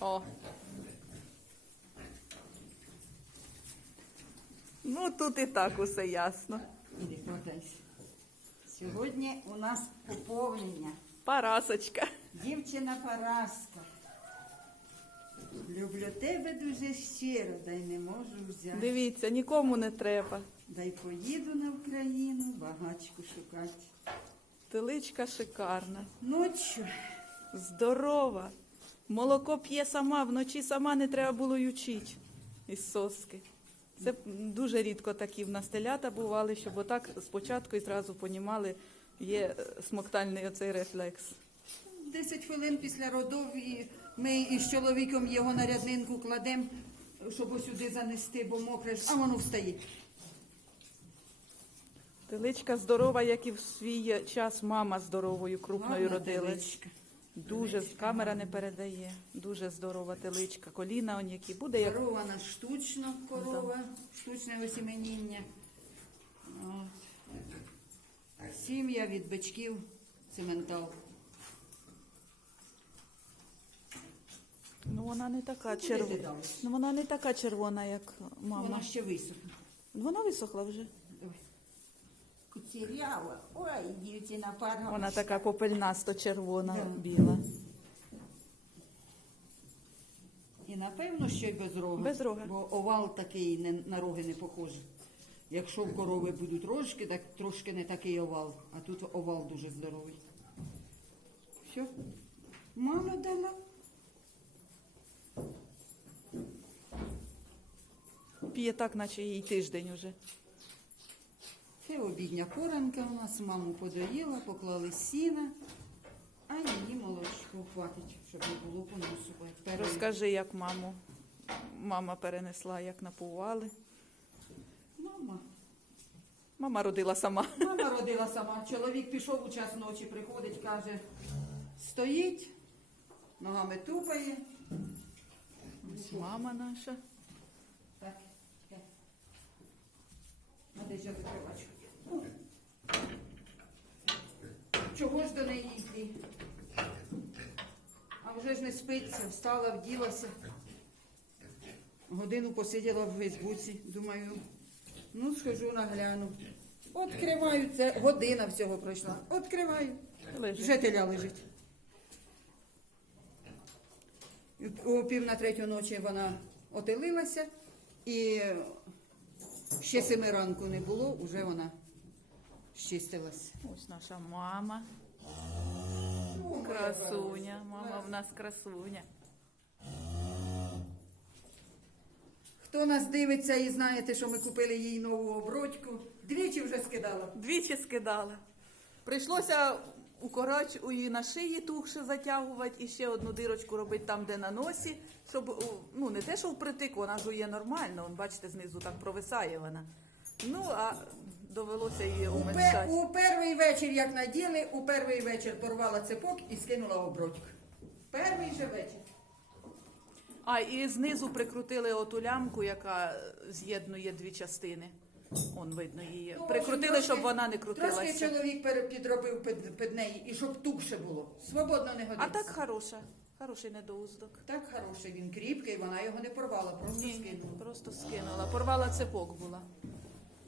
О. Ну, тут і так усе ясно. Іди. Сьогодні у нас поповнення. Парасочка. Дівчина Параска. Люблю тебе дуже щиро, дай не можу взяти. Дивіться, нікому не треба. Дай поїду на Україну, багачку шукати. Теличка шикарна, Ночью здорова. Молоко п'є сама, вночі сама не треба було й учить із соски. Це дуже рідко такі в нас телята бували, щоб отак спочатку і зразу понімали, є смоктальний оцей рефлекс. 10 хвилин після родов і ми із чоловіком його на ряднинку кладемо, щоб сюди занести, бо мокре, а воно встає. Теличка здорова, як і в свій час мама здоровою, крупною родилась. теличка. Дуже камера не передає. Дуже здорова теличка. Коліна он які буде як Корована штучно, корова, штучне осіменіння. Сім'я від бичків цементал. ну вона не така червона. Ну вона не така червона, як мама. Вона ще висохне. Вона висохла вже. Куцірява. Ой, дівчина парга. Вона така попельнасто червона, Да. біла. І напевно, що й без рога. Без рога. Бо овал такий не, на роги не похожий. Якщо в корови будуть рожки, так трошки не такий овал. А тут овал дуже здоровий. Все. Мама дала. П'є так, наче їй тиждень уже. Це обідня коранка у нас, маму подоїла, поклали сіна, а її молочко хватить, щоб не було поносу. Перший- Розкажи, як маму. Мама перенесла, як напували. Мама. Мама родила сама. Мама родила сама. Чоловік пішов у час ночі, приходить, каже, стоїть, ногами тупає. Ось мама наша. Так, так. А де ж закривачку? Чого ж до неї йти? А вже ж не спиться, встала, вділася. Годину посиділа в Фейсбуці, думаю, ну схожу нагляну. Откриваю, це година всього пройшла. Откриваю. Лежить. Вже теля лежить. О пів на третю ночі вона отелилася, і ще семи ранку не було, вже вона щистилась. Ось наша мама. Красуня. Мама в нас красуня. Хто нас дивиться і знаєте, що ми купили їй нову обродьку, двічі вже скидала. Двічі скидала. Прийшлося укороч у її на шиї тухше затягувати і ще одну дирочку робити там, де на носі, щоб ну не те, що впритик, вона жує нормально. Он, бачите, знизу так провисає вона. Ну а довелося її У, пе, уменьшати. у перший вечір, як наділи, у перший вечір порвала цепок і скинула обродьку. Перший же вечір. А і знизу прикрутили оту лямку, яка з'єднує дві частини. Он видно її. Ну, в общем, Прикрутили, трошки- щоб вона не Трошки крутилася. чоловік пере- підробив під, під неї, і щоб тухше було. Свободно не годиться. А так хороша, хороший недоуздок. Так хороший, він кріпкий, вона його не порвала, просто Ні, скинула. просто скинула. Порвала цепок була.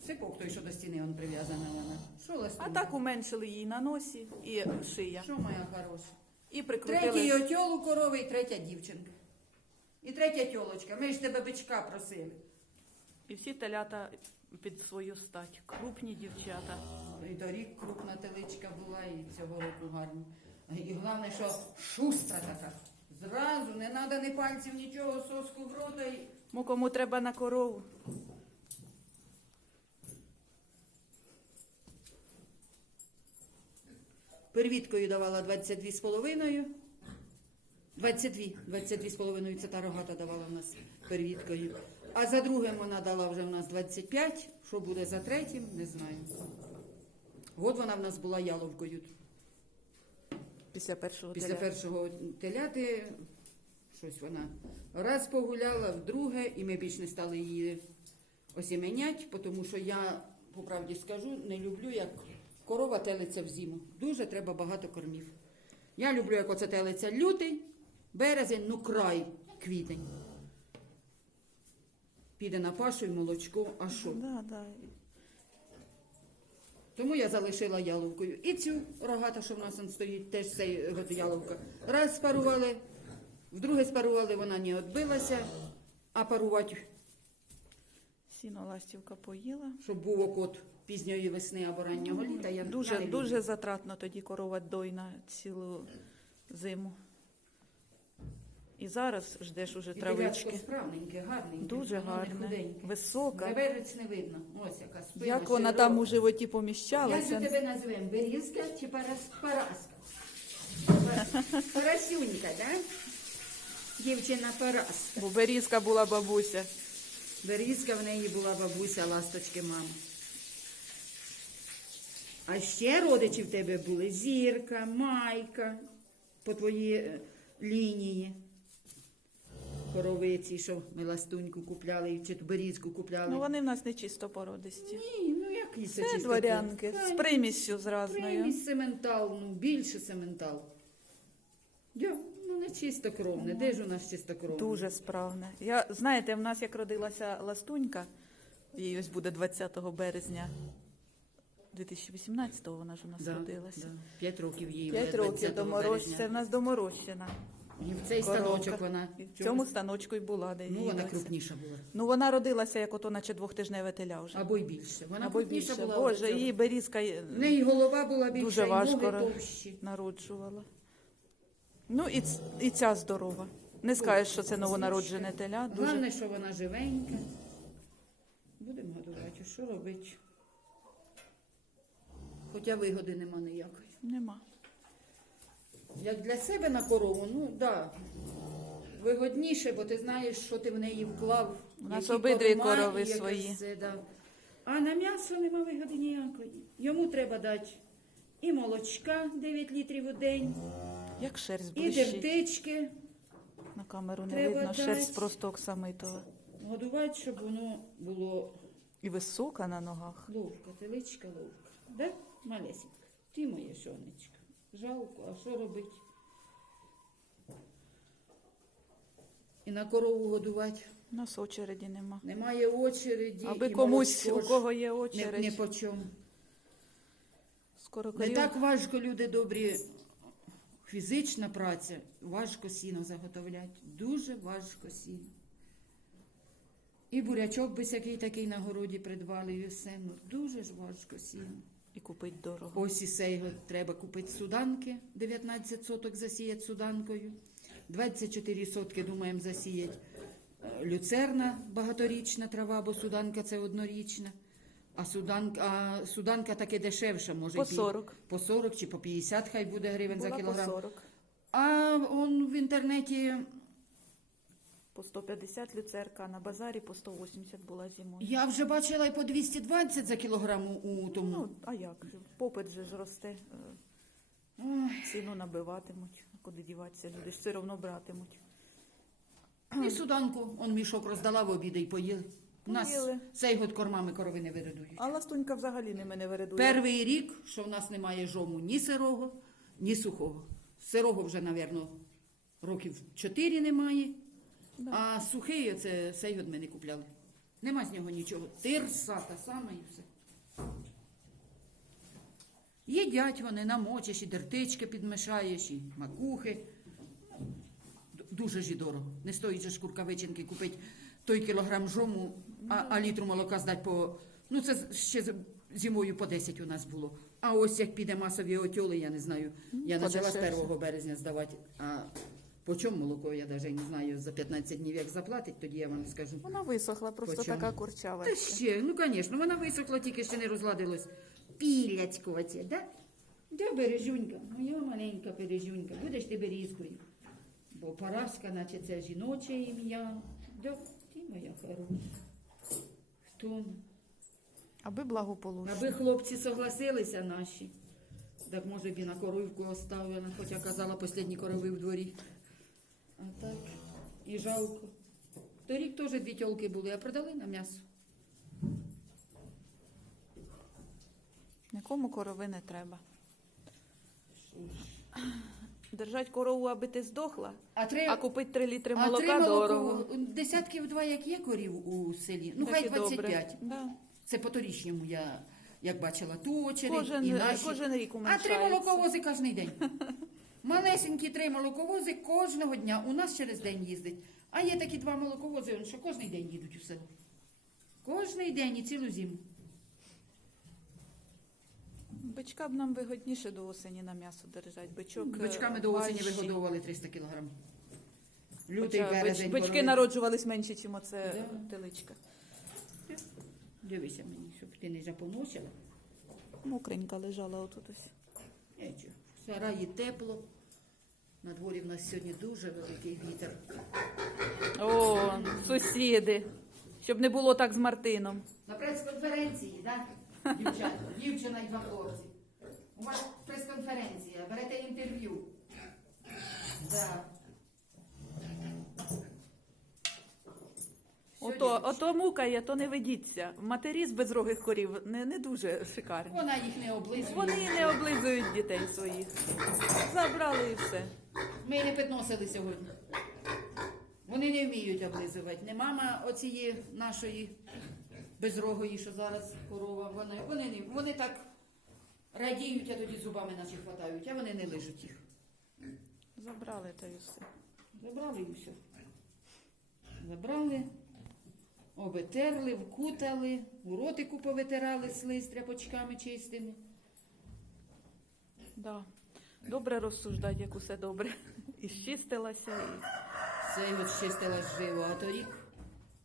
Цепок той, що до стіни він прив'язана вона. Що А так уменшили їй на носі і шия. Що моя хороша? І Третій прикрутили. отьол у корови і третя дівчинка. І третя тьолочка. Ми ж тебе бичка просили. І всі телята під свою стать. Крупні дівчата. І торік крупна теличка була, і цього року гарна. І головне, що шустра така. Зразу, не треба ні пальців, нічого, соску в рота. І... Мо кому треба на корову. Первіткою давала 22,5. 22, 22,5 це та рогата давала в нас первіткою. А за другим вона дала вже в нас 25. Що буде за третім, не знаю. Год вона в нас була яловкою. Після першого Після теля. першого теляти щось вона раз погуляла, вдруге, і ми більш не стали її осіменять, тому що я, по правді скажу, не люблю, як корова телиться в зиму. Дуже треба багато кормів. Я люблю, як оце телиться лютий, Березень, ну край квітень. Піде на пашу і молочко, а що? Да, да. Тому я залишила яловкою. І цю рогата, що в нас он стоїть, теж цей яловка. Раз спарували, вдруге спарували, вона не відбилася, а парувати, Сіно ластівка поїла. щоб був окот пізньої весни або раннього літа. Я Дуже, дуже затратно тоді корова дой на цілу зиму. І зараз ждеш уже І травички. справненьке, гарненьке. Дуже воно не гарне, худеньке. висока. Реверець не видно. Ось яка спина. Як вона широка. там у животі Як же поміщалася. тебе називаємо? Берізка чи парас... Параска? Парасюнька, да? Дівчина Параска. Бо берізка була бабуся. Берізка в неї була бабуся ласточки мами. А ще родичі в тебе були Зірка, Майка по твоїй е, лінії. Коровиці, що ми ластуньку купляли, чи ту берізку купляли. Ну вони в нас не чисто породисті. Ні, ну які це чисто дворянки з приміссю з разною. Примість сементал, ну більше сементал. Йо, ну не чистокровне. Де ж у нас чистокровне? Дуже справне. Я, знаєте, в нас як родилася ластунька, їй ось буде 20 березня 2018-го вона ж у нас Да, родилася. да. П'ять років їй. П'ять років 20 доморощ... березня. це в нас доморощена. І в цей коровка. станочок вона. І в цьому станочку й була, де Ну, вона крупніша була. Ну вона родилася як ото, наче двохтижневе теля вже. Або й більше. Вона Або й крупніша більше. була. Боже, її берізка й- В неї голова була більша, дуже і важко ноги ро- товщі. народжувала. Ну і, ц- і ця здорова. Не скажеш, що це новонароджене теля. Дуже Головне, що вона живенька. Будемо годувати, що робити? Хоча вигоди нема ніякої. нема. Як для себе на корову, ну так. Да. Вигодніше, бо ти знаєш, що ти в неї вклав. У нас обидві корови свої. все, да. А на м'ясо нема вигоди ніякої. Йому треба дати і молочка 9 літрів у день, Як шерсть і блищить. дертички. На камеру не Треба видно, шерсть просто оксамитова. Годувати, щоб воно було І висока на ногах. ловка, теличка ловка. Да? Малесенька. Ти моє сонечко. Жалко, а що робити? І на корову годувати. У нас очереді нема. Немає очереді. Аби і комусь, у кого є очередь, не по чому. скоро Не так важко, люди добрі, фізична праця, важко сіно заготовляти. Дуже важко сіно. І бурячок би який такий на городі придбали, і все. Ну, дуже ж важко сіно. І купить дорого. Ось і сейго треба купити суданки, 19 соток засіяти суданкою. 24 сотки, думаємо, засіяти е, люцерна багаторічна трава, бо суданка це однорічна. А суданка, а суданка таке дешевша, може По й пі- 40. по 40 чи по 50 хай буде гривень Була за по кілограм. 40. А он в інтернеті По 150 люцерка, а на базарі по 180 була зимою. я вже бачила і по 220 за кілограм у- тому. Ну, а як? же? Попит же ж росте. е, Ціну набиватимуть. Куди діватися? Люди ж все одно братимуть. І суданку, он мішок роздала в обіди і поїли. У нас Поїли. цей год кормами корови не вирядують. А ластунька взагалі не вирядує. Перший рік, що в нас немає жому ні сирого, ні сухого. Сирого вже, мабуть, років 4 немає. А сухий це цей год ми не купляли. Нема з нього нічого. Тирса та сама і все. Їдять вони, намочиш, і дертички підмішаєш, і макухи. Дуже ж і дорого. Не стоїть же шкурка вичинки купити той кілограм жому, а, а літру молока здати по. Ну, це ще зимою по 10 у нас було. А ось як піде масові отьоли, я не знаю. Я почала з 1 березня здавати. А по чому молоко, я навіть не знаю. За 15 днів як заплатить, тоді я вам скажу. Вона висохла, просто По чому? така курчава. Та ще, ну звісно, вона висохла, тільки ще не розладилась. Піляцько оце, да? Де бережунька? Моя маленька бережунька. Будеш ти берізкою. Бо Параска, наче це жіноче ім'я. Да, ти моя хороша. Хто? Аби благополучно. Аби хлопці согласилися наші. Так може б і на коровку оставила, хоча казала останні корови в дворі. А так, і жалко. Торік теж дві тьолки були, а продали на м'ясо. Нікому корови не треба. Держать корову, аби ти здохла, А три, а купити 3 літри а молока три дорого. десятків два, як є корів у селі. Ну, Так хай і добре. 25. Да. Це по торічньому я, як бачила, ту очередь Кожен, і наші. кожен рік А три молоковози кожен день. Малесенькі три молоковози кожного дня. У нас через день їздить. А є такі два молоковози, що кожен день їдуть у село. Кожний день і цілу зиму. Бичка б нам вигодніше до осені на м'ясо держать. Бичок, е, Бичками до осені важчий. вигодовували 300 кілограм. Лютий Хоча березень. бич- бички корови. народжувались менше, ніж оце Да. теличка. Дивися мені, щоб ти не запоносила. Мокренька лежала отут ось. Нічого. В сараї тепло. На дворі в нас сьогодні дуже великий вітер. О, сусіди. Щоб не було так з Мартином. На прес-конференції, так? Дівчата, дівчина і два хлопці. У вас прес-конференція, Ото, ото мукає, то не ведіться. Матері з безрогих корів не, не дуже шикарні. Вона їх не облизує. Вони не облизують дітей своїх. Забрали і все. Ми не підносили сьогодні. Вони не вміють облизувати. Не мама оцієї нашої безрогої, що зараз корова. Вони, вони, не, вони так радіють, а тоді зубами наче хватають, а вони не лижуть їх. Забрали та й все. Забрали і все. Забрали, обетерли, вкутали, у ротику повитирали слиз тряпочками чистими. Да. Добре розсуждать, як усе добре. І щистилася, і Це от чистила живо, а торік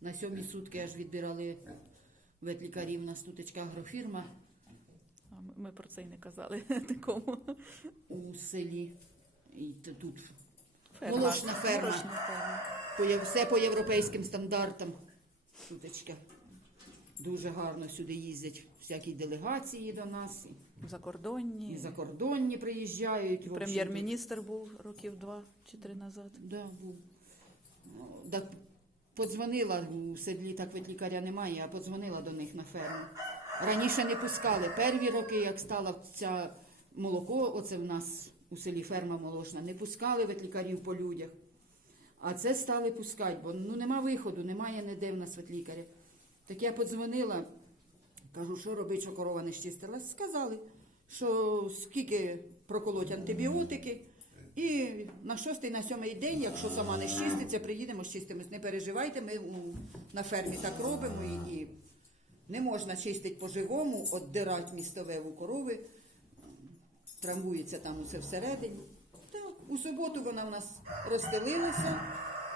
на сьомі сутки аж відбирали ветлікарів. У нас тут агрофірма а ми- ми про це й не казали такому. у селі. І тут Ферма. Молочна ферма. Молочна ферма. все по європейським стандартам. Тутечка. Дуже гарно сюди їздять всякі делегації до нас. Закордонні. І закордонні приїжджають. Прем'єр-міністр був років два чи три назад. Да, був. Ну, Так подзвонила у седлі, так ветлікаря немає, а подзвонила до них на ферму. Раніше не пускали. Перві роки, як стала ця молоко, оце в нас у селі ферма молочна, не пускали ветлікарів по людях. А це стали пускати, бо ну нема виходу, немає ніде в нас ветлікаря. Так я подзвонила, кажу, що робити, що корова не щистилась. Сказали, що скільки проколоть антибіотики, і на шостий, на сьомий день, якщо сама не щиститься, приїдемо, щистимось. Не переживайте, ми на фермі так робимо і, не можна чистити по-живому, отдирати містове у корови, травмується там усе всередині. У суботу вона в нас розстелилася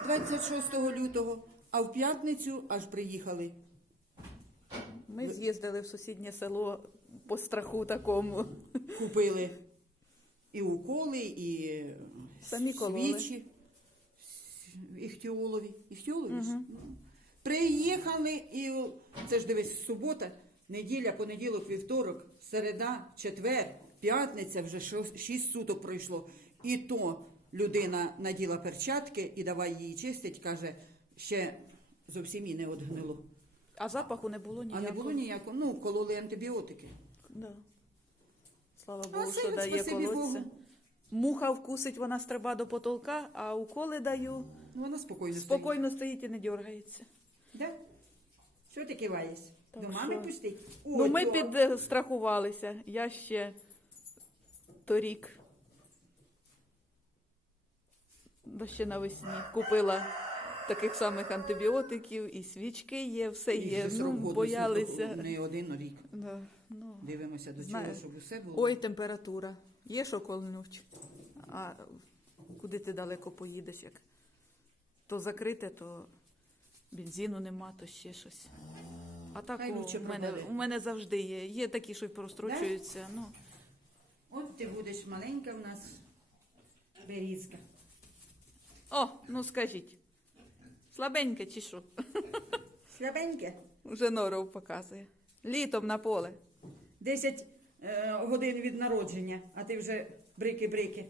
26 лютого, а в п'ятницю аж приїхали. Ми з'їздили в сусіднє село по страху такому. Купили і уколи, і Самі свічі. Іхтіолові. Іхтіолові? Ну. Приїхали, і це ж дивись, субота, неділя, понеділок, вівторок, середа, четвер, п'ятниця, вже шо- шість суток пройшло. І то людина наділа перчатки і давай її чистить, каже, ще зовсім і не одгнило. А запаху не було ніякого? А не було ніякого. Ну, кололи антибіотики. Да. Слава Богу, це, що дає. Богу. Муха вкусить, вона стриба до потолка, а уколи даю. Ну, вона спокійно стоїть. Спокійно стоїть і не дергається. Да? Що ти киваєш? Так До мами що? пустить? Ну, ми підстрахувалися. Я ще торік. Да ще навесні купила таких самих антибіотиків, і свічки є, все є. Ну, боялися. Не один рік. Да, ну. Дивимося до Знаю. чого, щоб усе було. Ой, температура. Є що колнуть. А куди ти далеко поїдеш? Як? То закрите, то бензину нема, то ще щось. А так Хай у, мене, у мене завжди є. Є такі, що й прострочуються. Ну, От ти будеш маленька в нас берізка. О, ну скажіть. Слабеньке чи що? Слабеньке. Вже норов показує. Літом на поле. Десять е, годин від народження, а ти вже брики-брики.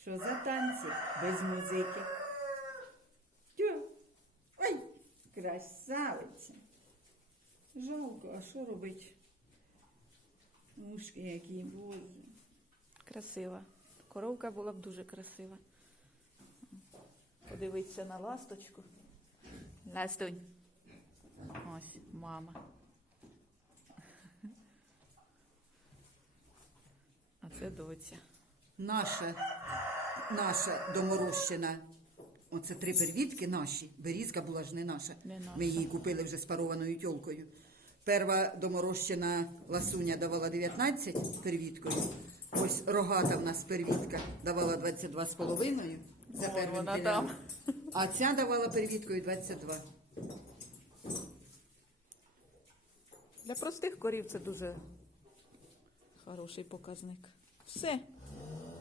Що за танці без музики? Тю. Ой, красавиця. Жалко, а що робить? Ушки які, боже. Красива. Коровка була б дуже красива. Подивитися на ласточку. Ластунь. Ось, мама. А це доця. Наша, наша доморощена, оце три первітки наші. Берізка була ж не наша. Не наша. Ми її купили вже з парованою тьолкою. Перша доморощена ласуня давала 19 первіткою. Ось рогата в нас первітка давала 22,5 за О, первим вона там. А ця давала первіткою 22. Для простих корів це дуже хороший показник. Все,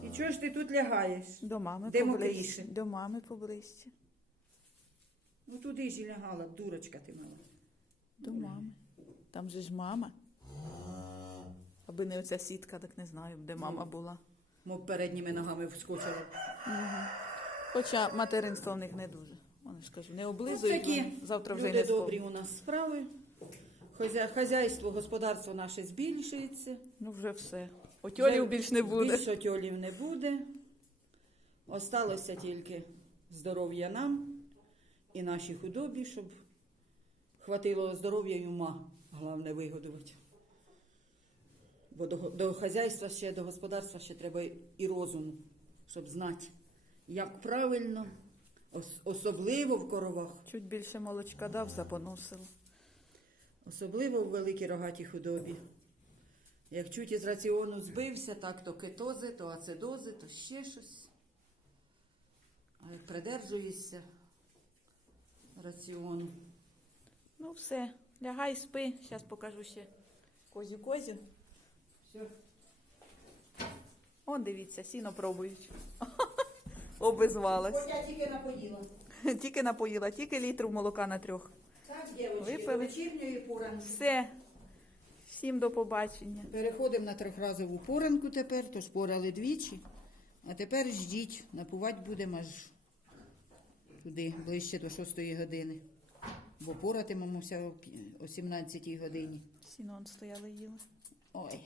І чого ж ти тут лягаєш? до мами Де поближче. мокріше? До мами поближче. Ну туди ж і лягала, дурочка ти мала. До мами. Там же ж мама. Аби не оця сітка, так не знаю, де мама була. Мов передніми ногами вскочила. Хоча материнство в них не дуже. Вони ж кажу, не Ось облизують, такі вони завтра вже люди не добрі добрі. у нас справи. Хозя- Хазяйство, господарство наше збільшується. Ну вже все. Отьолів більш не буде. Більше тьолів не буде. Осталося тільки здоров'я нам і нашій худобі, щоб хватило здоров'я й ума, головне вигодувати. Бо до, до хазяйства ще, до господарства ще треба і розуму, щоб знати, як правильно, ос- особливо в коровах, Чуть більше молочка дав, запоносило. особливо в великій рогатій худобі. Як чуть із раціону збився, так то кетози, то ацидози, то ще щось. А як придержуєшся раціону, Ну все, лягай, спи. Зараз покажу ще козю козю. Все. Он дивіться, сіно пробують. Обізвалась. я тільки напоїла. Тільки напоїла, тільки літру молока на трьох. Так, дівчатки, Випили. вечірньої поранки. Все. Всім до побачення. Переходимо на трьохразову поранку тепер, тож порали двічі. А тепер ждіть, напувати будемо аж туди, ближче до 6 години. Бо поратимемося о пі- о 17 годині. Сіно он стояли їли. Ой.